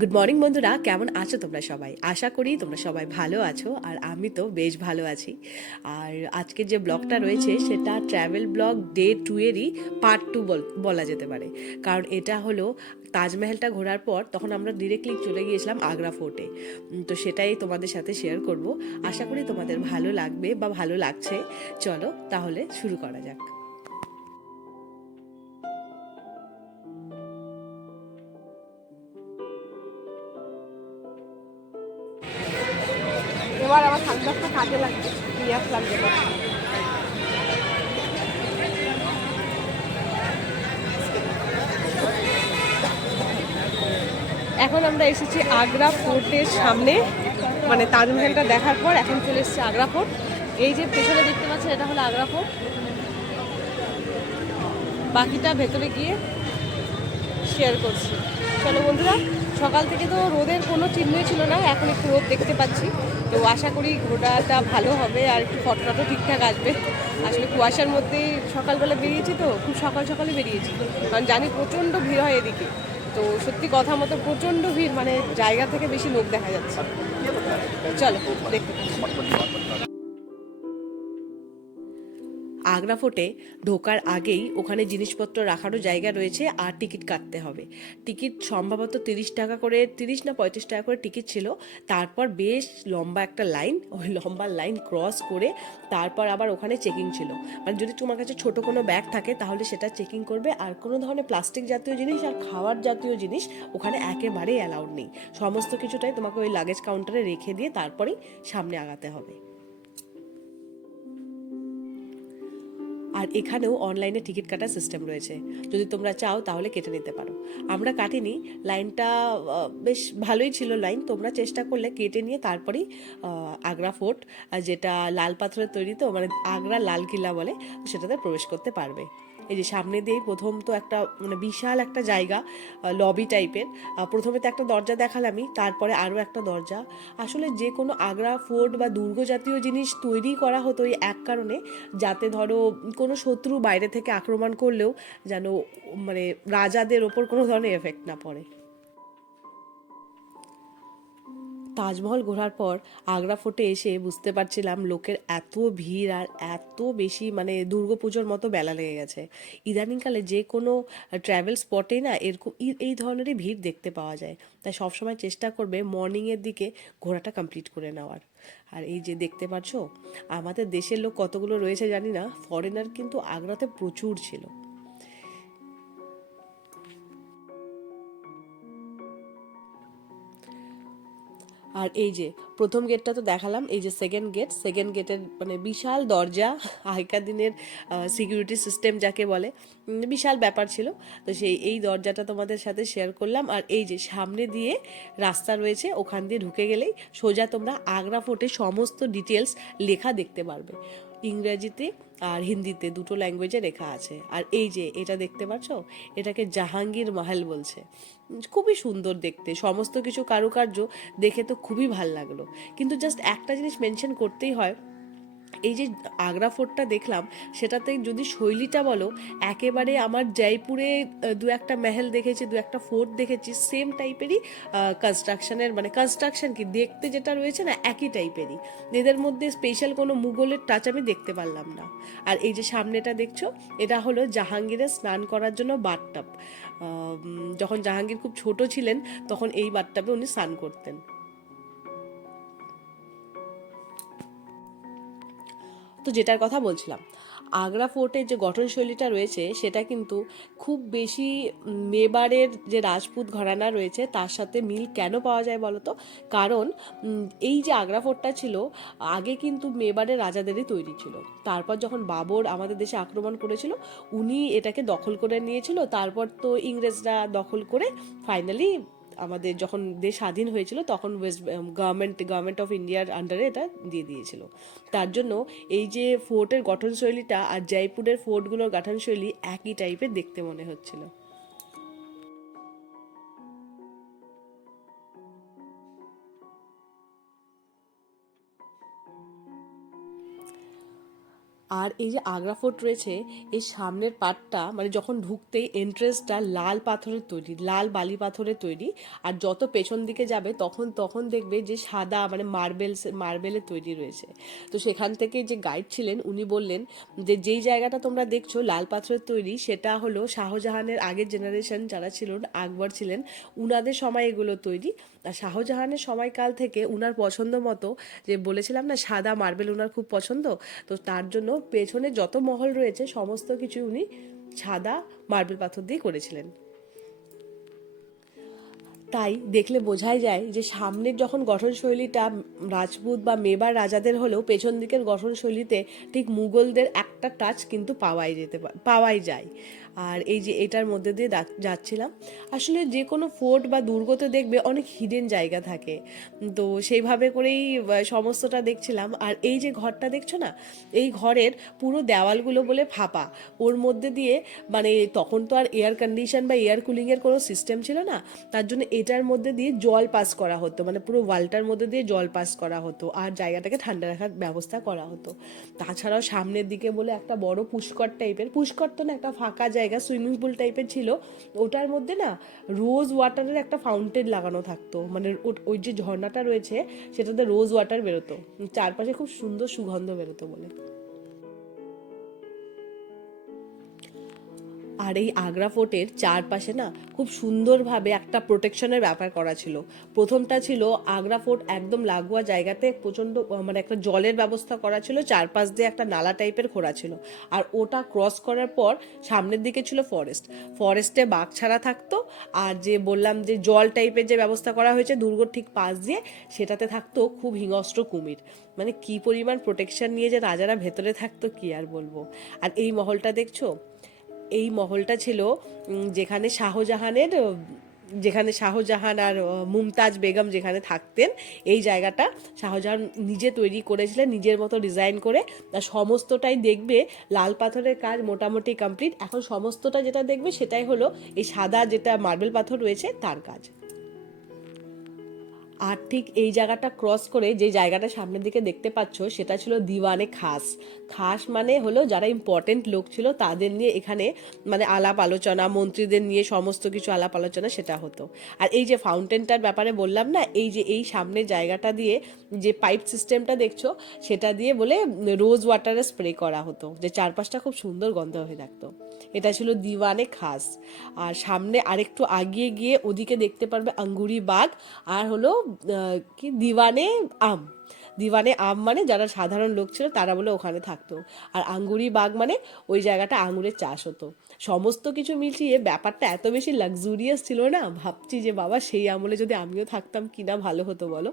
Good morning বন্ধুরা। কেমন আছো তোমরা সবাই? আশা করি তোমরা সবাই ভালো আছো, আর আমি তো বেশ ভালো আছি। আর আজকের যে ব্লগটা রয়েছে, সেটা ট্র্যাভেল ব্লগ ডে টু এরই পার্ট টু বলা যেতে পারে। কারণ এটা হলো তাজমহলটা ঘোরার পর তখন আমরা ডিরেক্টলি চলে গিয়েছিলাম আগ্রা ফোর্টে তো সেটাই তোমাদের সাথে শেয়ার করব। আশা করি তোমাদের ভালো লাগবে বা ভালো লাগছে। চলো তাহলে শুরু করা যাক। এবার আমার সানগ্লাসটা কাজে লাগবে পিয়াস লাগবে না এখন আমরা এসেছি আগ্রা ফোর্টের সামনে। মানে তাজমহলটা দেখার পর এখন চলে এসেছি আগ্রা ফোর্ট। এই যে পেছনে দেখতে পাচ্ছেন, এটা হলো আগ্রা ফোর্ট। বাকিটা ভেতরে গিয়ে শেয়ার করছি। চলো বন্ধুরা, সকাল থেকে তো রোদের কোনো চিহ্নই ছিল না, এখন একটু রোদ দেখতে পাচ্ছি। তো আশা করি ঘোড়াটা ভালো হবে আর একটু ফটোটা ঠিকঠাক আসবে। আসলে কুয়াশার মধ্যে সকালবেলা বেরিয়েছি তো, খুব সকাল সকালে বেরিয়েছি। কারণ জানি প্রচণ্ড ভিড় হয় এদিকে। তো সত্যি কথা মতো প্রচণ্ড ভিড় মানে জায়গা থেকে বেশি লোক দেখা যাচ্ছে। চলো, দেখতে আগ্রা ফোর্টে ঢোকার আগেই ওখানে জিনিসপত্র রাখারও জায়গা রয়েছে আর টিকিট কাটতে হবে। টিকিট সম্ভবত তিরিশ টাকা করে, তিরিশ না পঁয়ত্রিশ টাকা করে টিকিট ছিল। তারপর বেশ লম্বা একটা লাইন, ওই লম্বা লাইন ক্রস করে তারপর আবার ওখানে চেকিং ছিল। মানে যদি তোমার কাছে ছোট কোনো ব্যাগ থাকে, তাহলে সেটা চেকিং করবে। আর কোনো ধরনের প্লাস্টিক জাতীয় জিনিস আর খাওয়ার জাতীয় জিনিস ওখানে একেবারেই অ্যালাউড নেই। সমস্ত কিছুটাই তোমাকে ওই লাগেজ কাউন্টারে রেখে দিয়ে তারপরেই সামনে আগাতে হবে। আর এখানেও অনলাইনে টিকিট কাটার সিস্টেম রয়েছে। যদি তোমরা চাও তাহলে কেটে নিতে পারো। আমরা কাটিনি লাইনটা বেশ ভালোই ছিল লাইন তোমরা চেষ্টা করলে কেটে নিয়ে তারপরেই আগ্রা ফোর্ট যেটা লাল পাথরের তৈরি তো মানে আগ্রা লাল কিল্লা বলে, সেটাতে প্রবেশ করতে পারবে। এই যে সামনে দিয়েই প্রথম তো একটা মানে বিশাল একটা জায়গা লবি টাইপের প্রথমে তো একটা দরজা দেখালামই, তারপরে আরও একটা দরজা। আসলে যে কোনো আগ্রা ফোর্ট বা দুর্গ জাতীয় জিনিস তৈরি করা হতো এই এক কারণে, যাতে ধরো কোনো শত্রু বাইরে থেকে আক্রমণ করলেও যেন মানে রাজাদের ওপর কোনো ধরনের এফেক্ট না পড়ে। তাজমহল ঘোরার পর আগ্রা ফোর্টে এসে বুঝতে পারছিলাম লোকের এত ভিড় আর এত বেশি মানে দুর্গাপুজোর মতো বেলা লেগে গেছে। ইদানিংকালে যে কোনো ট্রাভেল স্পটে না এরকম এই- ধরনেরই ভিড় দেখতে পাওয়া যায়। তাই সবসময় চেষ্টা করবে মর্নিংয়ের দিকে ঘোরাটা কমপ্লিট করে নেওয়ার। আর এই যে দেখতে পাচ্ছ, আমাদের দেশের লোক কতগুলো রয়েছে জানি না ফরেনার কিন্তু আগ্রাতে প্রচুর ছিল। আর এই যে, প্রথম গেটটা তো দেখালাম, এই যে সেকেন্ড গেট সেকেন্ড গেটের মানে বিশাল দরজা, আগেকার দিনের সিকিউরিটি সিস্টেম যাকে বলে বিশাল ব্যাপার ছিল। তো সেই, এই দরজাটা তোমাদের সাথে শেয়ার করলাম। আর এই যে, সামনে দিয়ে রাস্তা রয়েছে, ওখান দিয়ে ঢুকে গেলেই সোজা তোমরা আগ্রা ফোর্টের সমস্ত ডিটেলস লেখা দেখতে পারবে। ইংরেজিতে আর হিন্দিতে দুটো ল্যাঙ্গুয়েজে লেখা আছে। আর এই যে এটা দেখতে পাচ্ছ এটাকে জাহাঙ্গীর মাহেল বলছে। খুবই সুন্দর দেখতে। সমস্ত কিছু কারুকার্য দেখে তো খুবই ভালো লাগল। কিন্তু জাস্ট একটা জিনিস মেনশন করতেই হয় এই যে আগ্রা ফোর্টটা দেখলাম, সেটাতে যদি শৈলীটা বলো, একেবারে আমার জয়পুরে দু একটা মেহেল দেখেছি, দু একটা ফোর্ট দেখেছি সেম টাইপেরই কনস্ট্রাকশনের মানে কনস্ট্রাকশন কি, দেখতে যেটা রয়েছে না, একই টাইপেরই এদের মধ্যে স্পেশাল কোনো মুঘলের টাচ আমি দেখতে পারলাম না। আর এই যে সামনেটা দেখছ, এটা হলো জাহাঙ্গীরের স্নান করার জন্য বাথটাব। যখন জাহাঙ্গীর খুব ছোট ছিলেন, তখন এই বাথটাবে উনি স্নান করতেন। তো যেটার কথা বলছিলাম। আগ্রা ফোর্টের যে গঠনশৈলীটা রয়েছে, সেটা কিন্তু খুব বেশি মেবারের যে রাজপুত ঘরানা রয়েছে, তার সাথে মিল কেন পাওয়া যায় বলো তো কারণ এই যে আগ্রা ফোর্টটা ছিল, আগে কিন্তু মেবারের রাজাদেরই তৈরি ছিল। তারপর যখন বাবর আমাদের দেশে আক্রমণ করেছিল, উনি এটাকে দখল করে নিয়েছিল, তারপর তো ইংরেজরা দখল করে ফাইনালি আমাদের যখন দেশ স্বাধীন হয়েছিল, তখন ওয়েস্ট গভর্নমেন্ট গভর্নমেন্ট অফ ইন্ডিয়ার আন্ডারে এটা দিয়ে দিয়েছিল। তার জন্য এই যে ফোর্টের গঠনশৈলীটা আর জয়পুরের ফোর্টগুলোর গঠনশৈলী একই টাইপের দেখতে মনে হচ্ছিল। আর এই যে আগ্রা ফোর্ট রয়েছে এই সামনের পাটটা মানে যখন ঢুকতেই এন্ট্রেন্সটা লাল পাথরের তৈরি, লাল বালি পাথরের তৈরি, আর যত পেছন দিকে যাবে তখন তখন দেখবে যে সাদা মানে মার্বেল মার্বেলের তৈরি রয়েছে। তো সেখান থেকে যে গাইড ছিলেন, উনি বললেন যে যেই জায়গাটা তোমরা দেখছ লাল পাথরের তৈরি, সেটা হলো শাহজাহানের আগের জেনারেশন যারা ছিলেন, আকবর ছিলেন, উনাদের সময় এগুলো তৈরি। আর শাহজাহানের সময়কাল থেকে উনার পছন্দ মতো যে বলেছিলাম না, সাদা মার্বেল উনার খুব পছন্দ, তো তার জন্য পেছনে যত মহল রয়েছে, সমস্ত কিছু উনি সাদা মার্বেল পাথর দিয়ে করেছিলেন। তাই দেখলে বোঝাই যায় যে সামনের যখন গঠনশৈলীটা রাজপুত বা মেবার রাজাদের হলেও, পেছন দিকের গঠনশৈলীতে ঠিক মুঘলদের একটা টাচ কিন্তু পাওয়াই যেতে পাওয়াই যায়। আর এই যে এটার মধ্যে দিয়ে যাচ্ছিলাম। আসলে যে কোনো ফোর্ট বা দুর্গতে দেখবে অনেক হিডেন জায়গা থাকে। তো সেইভাবে করেই সমস্তটা দেখছিলাম। আর এই যে ঘরটা দেখছ না, এই ঘরের পুরো দেওয়ালগুলো বলে ফাঁপা। ওর মধ্যে দিয়ে মানে তখন তো আর এয়ার কন্ডিশন বা এয়ার কুলিংয়ের কোনো সিস্টেম ছিল না, তার জন্য এটার মধ্যে দিয়ে জল পাস করা হতো। মানে পুরো ওয়ালটার মধ্যে দিয়ে জল পাস করা হতো আর জায়গাটাকে ঠান্ডা রাখার ব্যবস্থা করা হতো। তাছাড়াও সামনের দিকে বলে একটা বড় পুষ্কর টাইপের পুষ্কর তো না, একটা ফাঁকা জায়গা। সুইমিং পুল টাইপের ছিল, ওটার মধ্যে না রোজ ওয়াটারের একটা ফাউন্টেন লাগানো থাকতো। মানে ওই যে ঝর্ণাটা রয়েছে, সেটাতে রোজ ওয়াটার বেরোতো। চারপাশে খুব সুন্দর সুগন্ধ বেরোতো বলে। আর এই আগ্রা ফোর্টের চারপাশে না খুব সুন্দরভাবে একটা প্রোটেকশনের ব্যাপার করা ছিল। প্রথমটা ছিল আগ্রা ফোর্ট একদম লাগোয়া জায়গাতে প্রচণ্ড মানে একটা জলের ব্যবস্থা করা ছিল, চারপাশ দিয়ে একটা নালা টাইপের খোঁড়া ছিল। আর ওটা ক্রস করার পর সামনের দিকে ছিল ফরেস্ট ফরেস্টে বাঘ ছাড়া থাকতো, আর যে বললাম যে জল টাইপের যে ব্যবস্থা করা হয়েছে দুর্গর ঠিক পাশ দিয়ে, সেটাতে থাকতো খুব হিংস্র কুমির। মানে কি পরিমাণ প্রোটেকশন নিয়ে যে রাজারা ভেতরে থাকতো কি আর বলব। আর এই মহলটা দেখছ? এই মহলটা ছিল যেখানে শাহজাহানের যেখানে শাহজাহান আর মুমতাজ বেগম যেখানে থাকতেন, এই জায়গাটা শাহজাহান নিজে তৈরি করেছিলেন, নিজের মতো ডিজাইন করে। আর সমস্তটাই দেখবে, লাল পাথরের কাজ মোটামুটি কমপ্লিট। এখন সমস্তটা যেটা দেখবে, সেটাই হলো এই সাদা যেটা মার্বেল পাথর রয়েছে, তার কাজ। আর ঠিক এই জায়গাটা ক্রস করে যে জায়গাটা সামনের দিকে দেখতে পাচ্ছ, সেটা ছিল দিওয়ানে খাস। খাস মানে হলো যারা ইম্পর্টেন্ট লোক ছিল, তাদের নিয়ে এখানে মানে আলাপ আলোচনা, মন্ত্রীদের নিয়ে সমস্ত কিছু আলাপ আলোচনা সেটা হতো। আর এই যে ফাউন্টেনটার ব্যাপারে বললাম না, এই যে এই সামনের জায়গাটা দিয়ে যে পাইপ সিস্টেমটা দেখছ, সেটা দিয়ে বলে রোজ ওয়াটারে স্প্রে করা হতো। যে চারপাশটা খুব সুন্দর গন্ধ হয়ে থাকতো। এটা ছিল দিওয়ানে খাস। আর সামনে আরেকটু আগিয়ে গিয়ে ওদিকে দেখতে পারবে আঙ্গুরি বাগ আর হলো কি দিওয়ানে আম। দিওয়ানে আম মানে যারা সাধারণ লোক ছিল তারা বলে ওখানে থাকতো। আর আঙ্গুরি বাগ মানে ওই জায়গাটা আঙুরের চাষ হতো। সমস্ত কিছু মিলিয়ে ব্যাপারটা এত বেশি লাক্সুরিয়াস ছিল না? ভাবছি যে বাবা, সেই আমলে যদি আমিও থাকতাম কিনা ভালো হতো বলো?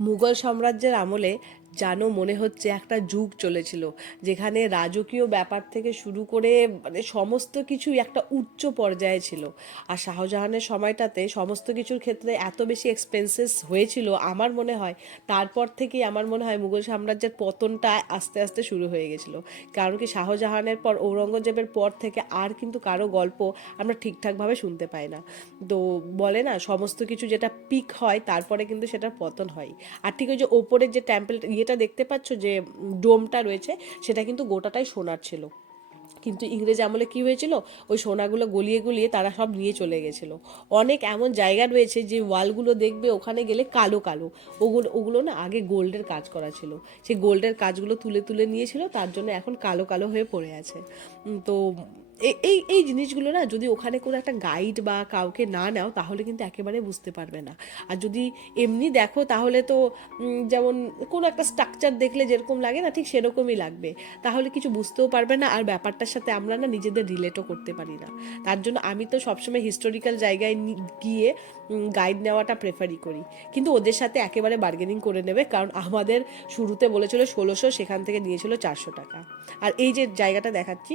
মুঘল সাম্রাজ্যের আমলে জানো মনে হচ্ছে একটা যুগ চলেছিল, যেখানে রাজকীয় ব্যাপার থেকে শুরু করে মানে সমস্ত কিছুই একটা উচ্চ পর্যায়ে ছিল। আর শাহজাহানের সময়টাতে সমস্ত কিছুর ক্ষেত্রে এত বেশি এক্সপেন্সেস হয়েছিল আমার মনে হয়, তারপর থেকেই আমার মনে হয় মুঘল সাম্রাজ্যের পতনটা আস্তে আস্তে শুরু হয়ে গেছিল। কারণ কি শাহজাহানের পর, ঔরঙ্গজেবের পর থেকে আর কিন্তু কারও গল্প আমরা ঠিকঠাকভাবে শুনতে পাই না। তো বলে না, সমস্ত কিছু যেটা পিক হয়, তারপরে কিন্তু সেটার পতন হয়। আর ঠিক ওই যে ওপরের যে টেম্পল ইয়েটা দেখতে পাচ্ছ যে ডোমটা রয়েছে, সেটা কিন্তু গোটাটাই সোনার ছিল। কিন্তু ইংরেজ আমলে কি হয়েছিল? ওই সোনাগুলো গলিয়ে গলিয়ে তারা সব নিয়ে চলে গেছিল। অনেক এমন জায়গা রয়েছে যে ওয়ালগুলো দেখবে ওখানে গেলে কালো কালো। ওগুলো ওগুলো না আগে গোল্ডের কাজ করা ছিল। সেই গোল্ডের কাজগুলো তুলে তুলে নিয়েছিল, তার জন্য এখন কালো কালো হয়ে পড়ে আছে। তো এই এই জিনিসগুলো না যদি ওখানে কোনো একটা গাইড বা কাউকে না নাও, তাহলে কিন্তু একেবারে বুঝতে পারবে না। আর যদি এমনি দেখো, তাহলে তো যেমন কোনো একটা স্ট্রাকচার দেখলে যেরকম লাগে না, ঠিক সেরকমই লাগবে। তাহলে কিছু বুঝতেও পারবে না, আর ব্যাপারটার সাথে আমরা না নিজেদের রিলেটও করতে পারি না। তার জন্য আমি তো সবসময় হিস্টোরিক্যাল জায়গায় গিয়ে গাইড নেওয়াটা প্রেফারই করি। কিন্তু ওদের সাথে একেবারে বার্গেনিং করে নেবে, কারণ আমাদের শুরুতে বলেছিল ষোলোশো, সেখান থেকে নিয়েছিল চারশো টাকা। আর এই যে জায়গাটা দেখাচ্ছি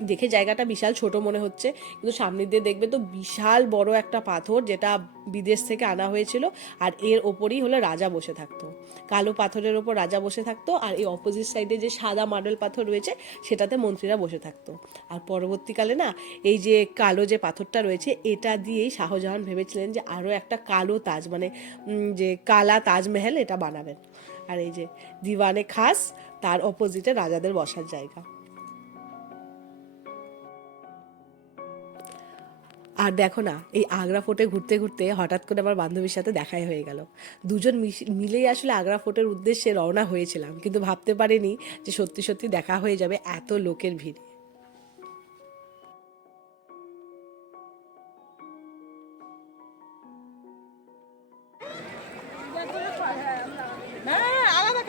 দেখে জায়গাটা বিশাল ছোট মনে হচ্ছে। কিন্তু সামনে দিয়ে দেখবে তো বিশাল বড় একটা পাথর যেটা বিদেশ থেকে আনা হয়েছিল আর এর ওপরেই হলো রাজা বসে থাকতো। কালো পাথরের ওপর রাজা বসে থাকতো আর এই অপোজিট সাইডে যে সাদা মার্বেল পাথর রয়েছে সেটাতে মন্ত্রীরা বসে থাকতো। আর পরবর্তীকালে না এই যে কালো যে পাথরটা রয়েছে এটা দিয়েই শাহজাহান ভেবেছিলেন যে আরও একটা কালো তাজ মানে যে কালা তাজমহল এটা বানাবেন। আর এই যে দিওয়ানে খাস তার অপোজিটে রাজাদের বসার জায়গা। আর দেখো না, এই আগ্রা ফোর্টে ঘুরতে ঘুরতে হঠাৎ করে আমার বান্ধবীর সাথে দেখাই হয়ে গেল। দুজন মিলেই আসলে আগ্রা ফোর্টের উদ্দেশ্যে রওনা হয়েছিলাম, কিন্তু ভাবতে পারিনি যে সত্যি সত্যি দেখা হয়ে যাবে এত লোকের ভিড়ে।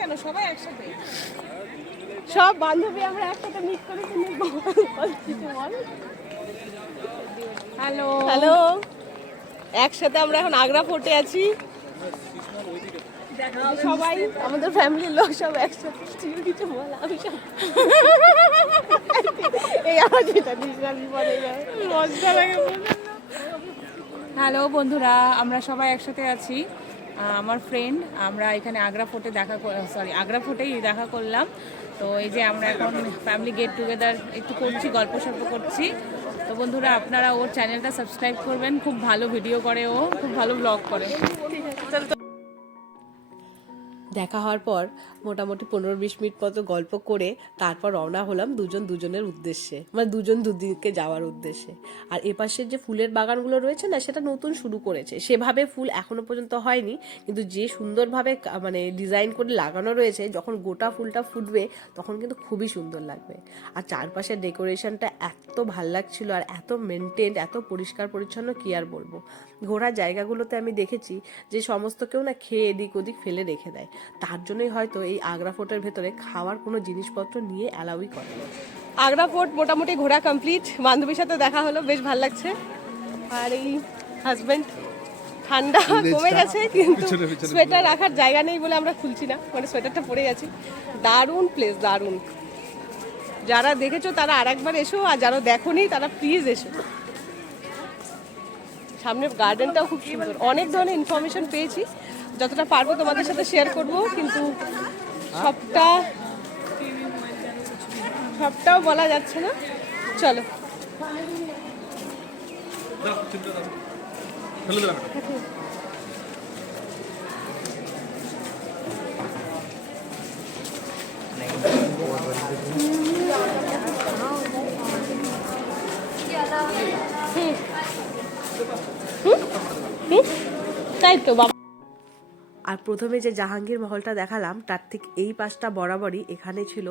কেন? সবাই একসাথে। সব বান্ধবী আমরা একসাথে মিট করে হ্যালো হ্যালো একসাথে আমরা এখন আগ্রা ফোর্টে আছি। সবাই আমাদের ফ্যামিলির লোক সব একসাথে কিছু বল আমি সব এই বিশাল বিপদে মজা লাগে হ্যালো বন্ধুরা আমরা সবাই একসাথে আছি। আমার ফ্রেন্ড আমরা এখানে আগ্রা ফোর্টে দেখা সরি আগ্রা ফোর্টেই দেখা করলাম। তো এই যে আমরা এখন ফ্যামিলি গেট টুগেদার একটু করছি গল্প সল্প করছি। তো বন্ধুরা, আপনারা ওর চ্যানেলটা সাবস্ক্রাইব করবেন। খুব ভালো ভিডিও করে ও, খুব ভালো ব্লগ করে। দেখা হওয়ার পর মোটামুটি পনেরো বিশ মিনিট মতো গল্প করে তারপর রওনা হলাম দুজন দুজনের উদ্দেশ্যে মানে দুজন দুদিকে যাওয়ার উদ্দেশ্যে। আর এপাশের যে ফুলের বাগানগুলো রয়েছে না, সেটা নতুন শুরু করেছে। সেভাবে ফুল এখনও পর্যন্ত হয়নি, কিন্তু যে সুন্দরভাবে মানে ডিজাইন করে লাগানো রয়েছে, যখন গোটা ফুলটা ফুটবে, তখন কিন্তু খুবই সুন্দর লাগবে। আর চারপাশের ডেকোরেশনটা এত ভালো লাগছিল, আর এত মেনটেন এত পরিষ্কার পরিচ্ছন্ন কি আর বলব? ঘোরার জায়গাগুলোতে আমি দেখেছি যে সমস্ত কেউ না খেয়ে এদিক ওদিক ফেলে রেখে দেয়। তার জন্যই হয়তো এই আগ্রা ফোর্টের ভেতরে খাওয়ার কোনো জিনিসপত্র নিয়ে অ্যালাউই করে আগ্রা ফোর্ট মোটামুটি ঘোরা কমপ্লিট। বান্ধবীর সাথে দেখা হলো বেশ ভালো লাগছে। আর এই হাজবেন্ড ঠান্ডা কমে গেছে কিন্তু সোয়েটার রাখার জায়গা নেই বলে আমরা খুলছি না। মানে সোয়েটারটা পরে আছি। দারুণ প্লেস দারুণ। যারা দেখেছ তারা আর একবার এসো আর যারা দেখোনি তারা প্লিজ এসো। সামনের গার্ডেনটাও খুব সুন্দর। অনেক ধরনের ইনফরমেশন পেয়েছি। যতটা পারব তোমাদের সাথে শেয়ার করব কিন্তু সবটা সবটাও বলা যাচ্ছে না। চলো। তাই তো আর প্রথমে যে জাহাঙ্গীর মহলটা দেখালাম, তার ঠিক এই পাশটা বরাবরই এখানে ছিল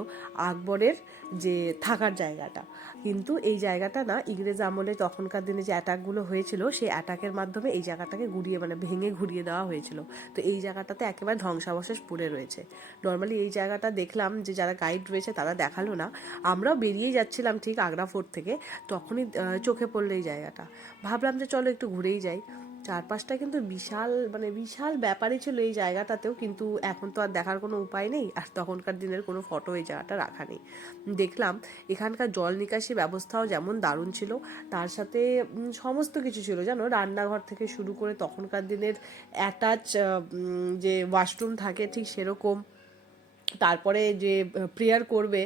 আকবরের যে থাকার জায়গাটা। কিন্তু এই জায়গাটা না, ইংরেজ আমলে তখনকার দিনে যে অ্যাটাকগুলো হয়েছিল, সেই অ্যাটাকের মাধ্যমে এই জায়গাটাকে ঘুরিয়ে মানে ভেঙে ঘুরিয়ে দেওয়া হয়েছিল। তো এই জায়গাটাতে একেবারে ধ্বংসাবশেষ পড়ে রয়েছে। নর্মালি এই জায়গাটা দেখলাম যে যারা গাইড রয়েছে, তারা দেখাল না। আমরাও বেরিয়েই যাচ্ছিলাম ঠিক আগ্রা ফোর্ট থেকে। তখনই চোখে পড়ল এই জায়গাটা। ভাবলাম যে চলো একটু ঘুরেই যাই। চারপাশটা কিন্তু বিশাল মানে বিশাল ব্যাপারই ছিল এই জায়গাটাতেও, কিন্তু এখন তো আর দেখার কোনো উপায় নেই, আর তখনকার দিনের কোনো ফটো এই জায়গাটা রাখা নেই। দেখলাম, এখানকার জল নিকাশি ব্যবস্থাও যেমন দারুণ ছিল, তার সাথে সমস্ত কিছু ছিল, জানো? রান্নাঘর থেকে শুরু করে তখনকার দিনের অ্যাটাচ যে ওয়াশরুম থাকে ঠিক সেরকম। তারপরে যে প্রেয়ার করবে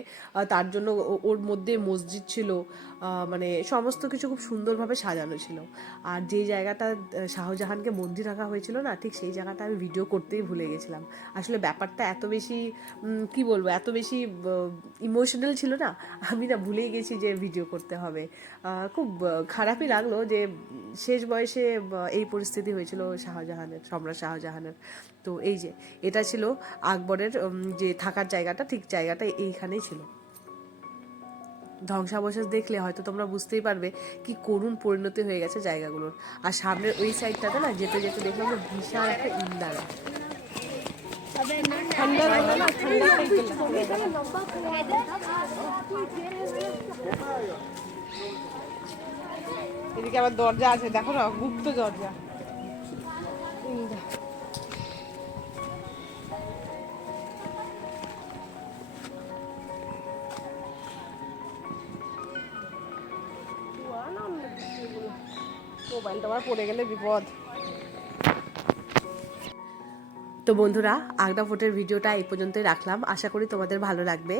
তার জন্য ওর মধ্যে মসজিদ ছিল মানে সমস্ত কিছু খুব সুন্দরভাবে সাজানো ছিল। আর যে জায়গাটা শাহজাহানকে বন্দি রাখা হয়েছিল না, ঠিক সেই জায়গাটা আমি ভিডিও করতেই ভুলে গেছিলাম। আসলে ব্যাপারটা এত বেশি কি বলব, এত বেশি ইমোশনাল ছিল না, আমি না ভুলেই গেছি যে ভিডিও করতে হবে। খুব খারাপই লাগল যে শেষ বয়সে এই পরিস্থিতি হয়েছিল শাহজাহানের, সম্রাট শাহজাহানের। তো এই যে, এটা ছিল আকবরের যে থাকার জায়গাটা, ঠিক জায়গাটা এইখানেই ছিল। ধ্বংসাবশেষ দেখলে হয়তো তোমরা বুঝতেই পারবে কি করুণ পরিণতি হয়ে গেছে জায়গাগুলোর। আর সামনের ওই সাইডটাতে না যেতে যেতে দেখলাম বিশাল একটা ইন্দারা ঠান্ডা এদিকে আবার দরজা আছে, দেখো না, গুপ্ত দরজা। মোবাইলটা আমার পড়ে গেলে বিপদ। তো বন্ধুরা আগ্রা ফোর্টের ভিডিওটা এই পর্যন্তই রাখলাম। আশা করি তোমাদের ভালো লাগবে।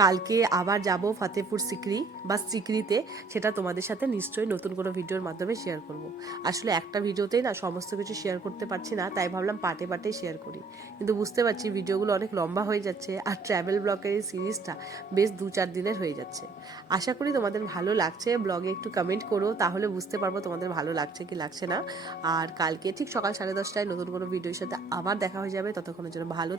কালকে আবার যাব ফতেপুর সিকরি বা সিকরিতে, সেটা তোমাদের সাথে নিশ্চয়ই নতুন কোনো ভিডিওর মাধ্যমে শেয়ার করব। আসলে একটা ভিডিওতেই না সমস্ত কিছু শেয়ার করতে পারছি না, তাই ভাবলাম পার্টে পার্টেই শেয়ার করি। কিন্তু বুঝতে পারছি ভিডিওগুলো অনেক লম্বা হয়ে যাচ্ছে আর ট্র্যাভেল ব্লগের এই সিরিজটা বেশ দু চার দিনের হয়ে যাচ্ছে। আশা করি তোমাদের ভালো লাগছে। ব্লগে একটু কমেন্ট করো, তাহলে বুঝতে পারব তোমাদের ভালো লাগছে কি লাগছে না। আর কালকে ঠিক সকাল সাড়ে দশটায় নতুন কোনো ভিডিওর সাথে আবার দেখা হয়ে যাবে ততক্ষণের জন্য ভালো